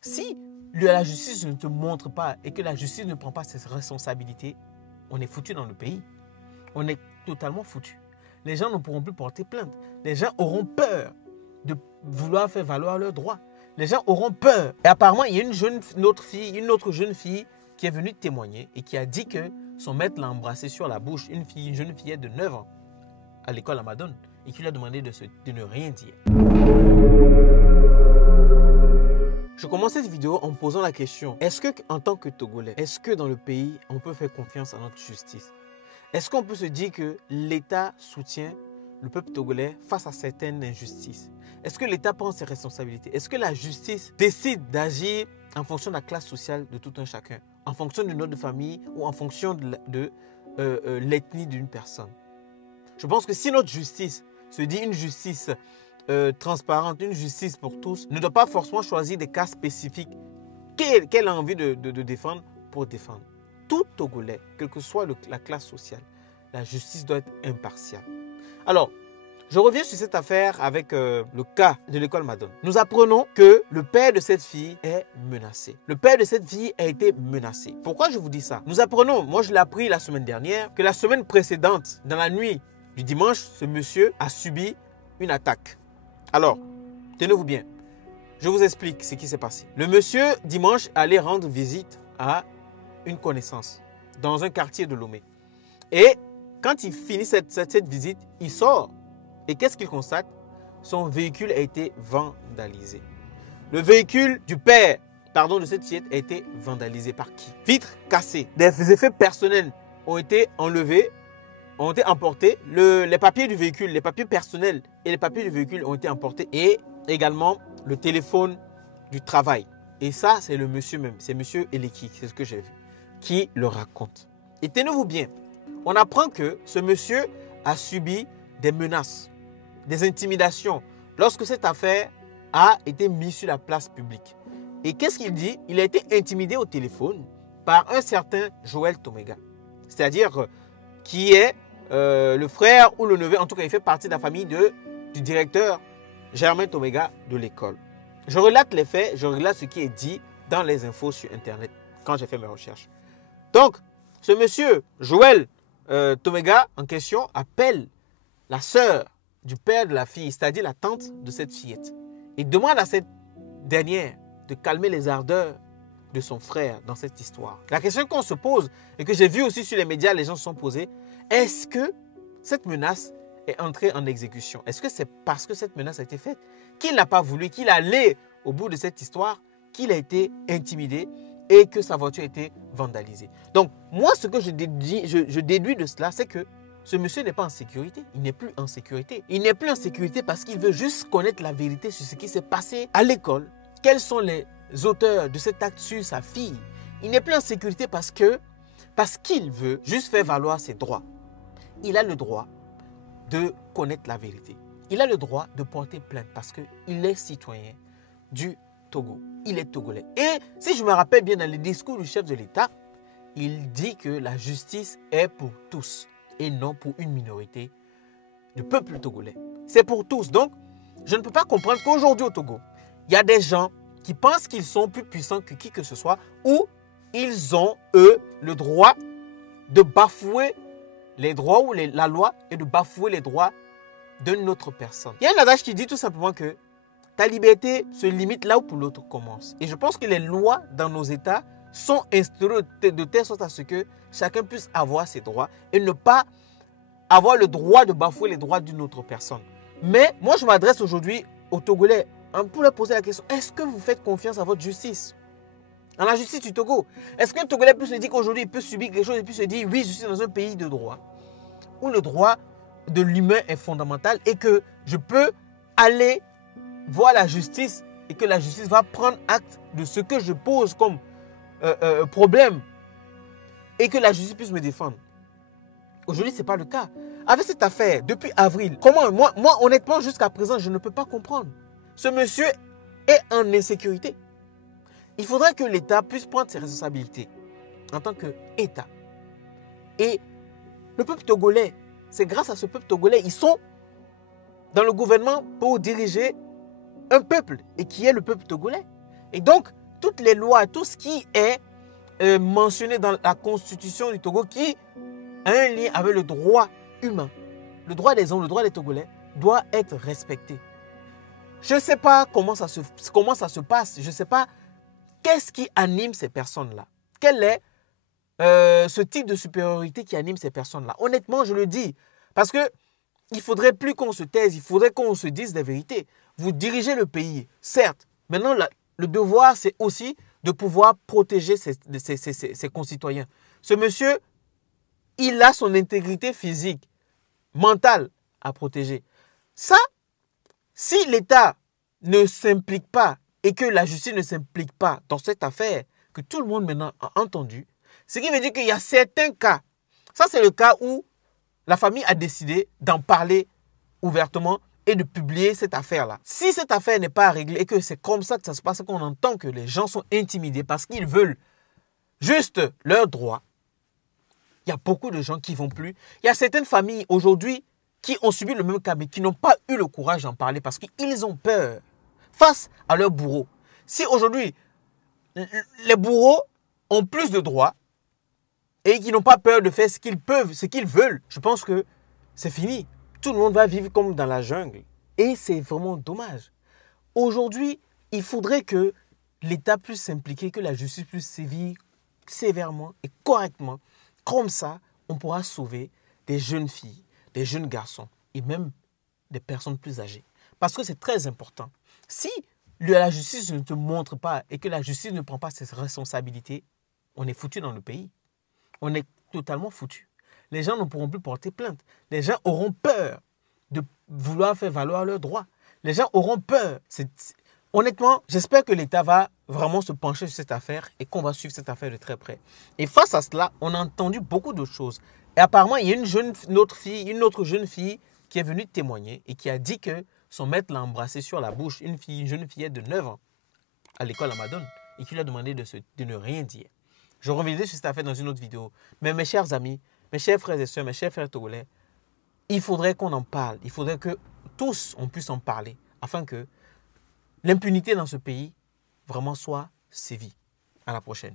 Si la justice ne te montre pas et que la justice ne prend pas ses responsabilités, on est foutu dans le pays. On est totalement foutu. Les gens ne pourront plus porter plainte. Les gens auront peur de vouloir faire valoir leurs droits. Les gens auront peur. Et apparemment, il y a une autre jeune fille qui est venue témoigner et qui a dit que son maître l'a embrassée sur la bouche, une jeune fillette de 9 ans à l'école Amadon, et qui lui a demandé de ne rien dire. Je commence cette vidéo en me posant la question, est-ce qu'en tant que Togolais, est-ce que dans le pays, on peut faire confiance à notre justice? Est-ce qu'on peut se dire que l'État soutient le peuple togolais face à certaines injustices? Est-ce que l'État prend ses responsabilités? Est-ce que la justice décide d'agir en fonction de la classe sociale de tout un chacun, en fonction du nom de famille ou en fonction de l'ethnie d'une personne? Je pense que si notre justice se dit une justice transparente, une justice pour tous, ne doit pas forcément choisir des cas spécifiques qu'elle a envie de défendre pour défendre. Tout Togolais, quelle que soit la classe sociale, la justice doit être impartiale. Alors, je reviens sur cette affaire avec le cas de l'école Madone. Nous apprenons que le père de cette fille est menacé. Le père de cette fille a été menacé. Pourquoi je vous dis ça? Nous apprenons, moi je l'ai appris la semaine dernière, que la semaine précédente, dans la nuit du dimanche, ce monsieur a subi une attaque. Alors, tenez-vous bien, je vous explique ce qui s'est passé. Le monsieur, dimanche, allait rendre visite à une connaissance dans un quartier de Lomé. Et quand il finit cette visite, il sort. Et qu'est-ce qu'il constate? Son véhicule a été vandalisé. Le véhicule du père, de cette fillette a été vandalisé par qui? Vitres cassées. Des effets personnels ont été enlevés, ont été emportés. Les papiers du véhicule, les papiers personnels et les papiers du véhicule ont été emportés. Et également le téléphone du travail. Et ça, c'est le monsieur même. C'est monsieur Eleki, c'est ce que j'ai vu, qui le raconte. Et tenez-vous bien, on apprend que ce monsieur a subi des menaces, des intimidations lorsque cette affaire a été mise sur la place publique. Et qu'est-ce qu'il dit? Il a été intimidé au téléphone par un certain Joël Tomega. C'est-à-dire qui est le frère ou le neveu, en tout cas il fait partie de la famille du directeur Germain Tomega de l'école. Je relate les faits, je relate ce qui est dit dans les infos sur Internet quand j'ai fait mes recherches. Donc, ce monsieur, Joël Tomega, en question, appelle la sœur du père de la fille, c'est-à-dire la tante de cette fillette, et demande à cette dernière de calmer les ardeurs de son frère dans cette histoire. La question qu'on se pose, et que j'ai vu aussi sur les médias, les gens se sont posés, est-ce que cette menace est entrée en exécution? Est-ce que c'est parce que cette menace a été faite, qu'il n'a pas voulu, qu'il allait au bout de cette histoire, qu'il a été intimidé et que sa voiture a été vandalisée? Donc, moi, ce que je déduis de cela, c'est que ce monsieur n'est pas en sécurité. Il n'est plus en sécurité. Il n'est plus en sécurité parce qu'il veut juste connaître la vérité sur ce qui s'est passé à l'école. Quels sont les auteurs de cet acte sur sa fille? Il n'est plus en sécurité parce qu'il veut juste faire valoir ses droits. Il a le droit de connaître la vérité. Il a le droit de porter plainte parce qu'il est citoyen du Togo. Il est togolais. Et si je me rappelle bien dans les discours du chef de l'État, il dit que la justice est pour tous et non pour une minorité du peuple togolais. C'est pour tous. Donc, je ne peux pas comprendre qu'aujourd'hui au Togo, il y a des gens qui pensent qu'ils sont plus puissants que qui que ce soit ou ils ont, eux, le droit de bafouer les droits ou la loi et de bafouer les droits d'une autre personne. Il y a un adage qui dit tout simplement que ta liberté se limite là où pour l'autre commence. Et je pense que les lois dans nos États sont instaurées de telle sorte à ce que chacun puisse avoir ses droits et ne pas avoir le droit de bafouer les droits d'une autre personne. Mais moi, je m'adresse aujourd'hui aux Togolais pour leur poser la question, est-ce que vous faites confiance à votre justice? À la justice du Togo? Est-ce qu'un Togolais peut se dire qu'aujourd'hui, il peut subir quelque chose et puis se dire, oui, je suis dans un pays de droit, où le droit de l'humain est fondamental et que je peux aller voir la justice et que la justice va prendre acte de ce que je pose comme problème et que la justice puisse me défendre. Aujourd'hui, ce n'est pas le cas. Avec cette affaire, depuis avril, comment moi honnêtement, jusqu'à présent, je ne peux pas comprendre. Ce monsieur est en insécurité. Il faudrait que l'État puisse prendre ses responsabilités en tant qu'État. Et le peuple togolais, c'est grâce à ce peuple togolais, ils sont dans le gouvernement pour diriger un peuple et qui est le peuple togolais. Et donc, toutes les lois, tout ce qui est mentionné dans la constitution du Togo qui a un lien avec le droit humain, le droit des hommes, le droit des Togolais, doit être respecté. Je ne sais pas comment ça se passe, je ne sais pas qu'est-ce qui anime ces personnes-là. Quel est ce type de supériorité qui anime ces personnes-là? Honnêtement, je le dis, parce que il ne faudrait plus qu'on se taise, il faudrait qu'on se dise la vérité. Vous dirigez le pays, certes. Maintenant, le devoir, c'est aussi de pouvoir protéger ses concitoyens. Ce monsieur, il a son intégrité physique, mentale à protéger. Ça, si l'État ne s'implique pas et que la justice ne s'implique pas dans cette affaire que tout le monde maintenant a entendu, ce qui veut dire qu'il y a certains cas. Ça, c'est le cas où la famille a décidé d'en parler ouvertement et de publier cette affaire-là. Si cette affaire n'est pas réglée et que c'est comme ça que ça se passe, qu'on entend que les gens sont intimidés parce qu'ils veulent juste leurs droits, il y a beaucoup de gens qui ne vont plus. Il y a certaines familles aujourd'hui qui ont subi le même cas mais qui n'ont pas eu le courage d'en parler parce qu'ils ont peur face à leurs bourreaux. Si aujourd'hui, les bourreaux ont plus de droits et qu'ils n'ont pas peur de faire ce qu'ils peuvent, ce qu'ils veulent, je pense que c'est fini. Tout le monde va vivre comme dans la jungle. Et c'est vraiment dommage. Aujourd'hui, il faudrait que l'État puisse s'impliquer, que la justice puisse sévir sévèrement et correctement. Comme ça, on pourra sauver des jeunes filles, des jeunes garçons et même des personnes plus âgées. Parce que c'est très important. Si la justice ne te montre pas et que la justice ne prend pas ses responsabilités, on est foutu dans le pays. On est totalement foutu. Les gens ne pourront plus porter plainte. Les gens auront peur de vouloir faire valoir leurs droits. Les gens auront peur. Honnêtement, j'espère que l'État va vraiment se pencher sur cette affaire et qu'on va suivre cette affaire de très près. Et face à cela, on a entendu beaucoup d'autres choses. Et apparemment, il y a une autre jeune fille qui est venue témoigner et qui a dit que son maître l'a embrassée sur la bouche, une jeune fillette de 9 ans à l'école Amadon et qui lui a demandé de ne rien dire. Je reviendrai sur cette affaire dans une autre vidéo. Mais mes chers amis, mes chers frères et sœurs, mes chers frères togolais, il faudrait qu'on en parle. Il faudrait que tous, on puisse en parler afin que l'impunité dans ce pays vraiment soit sévie. À la prochaine.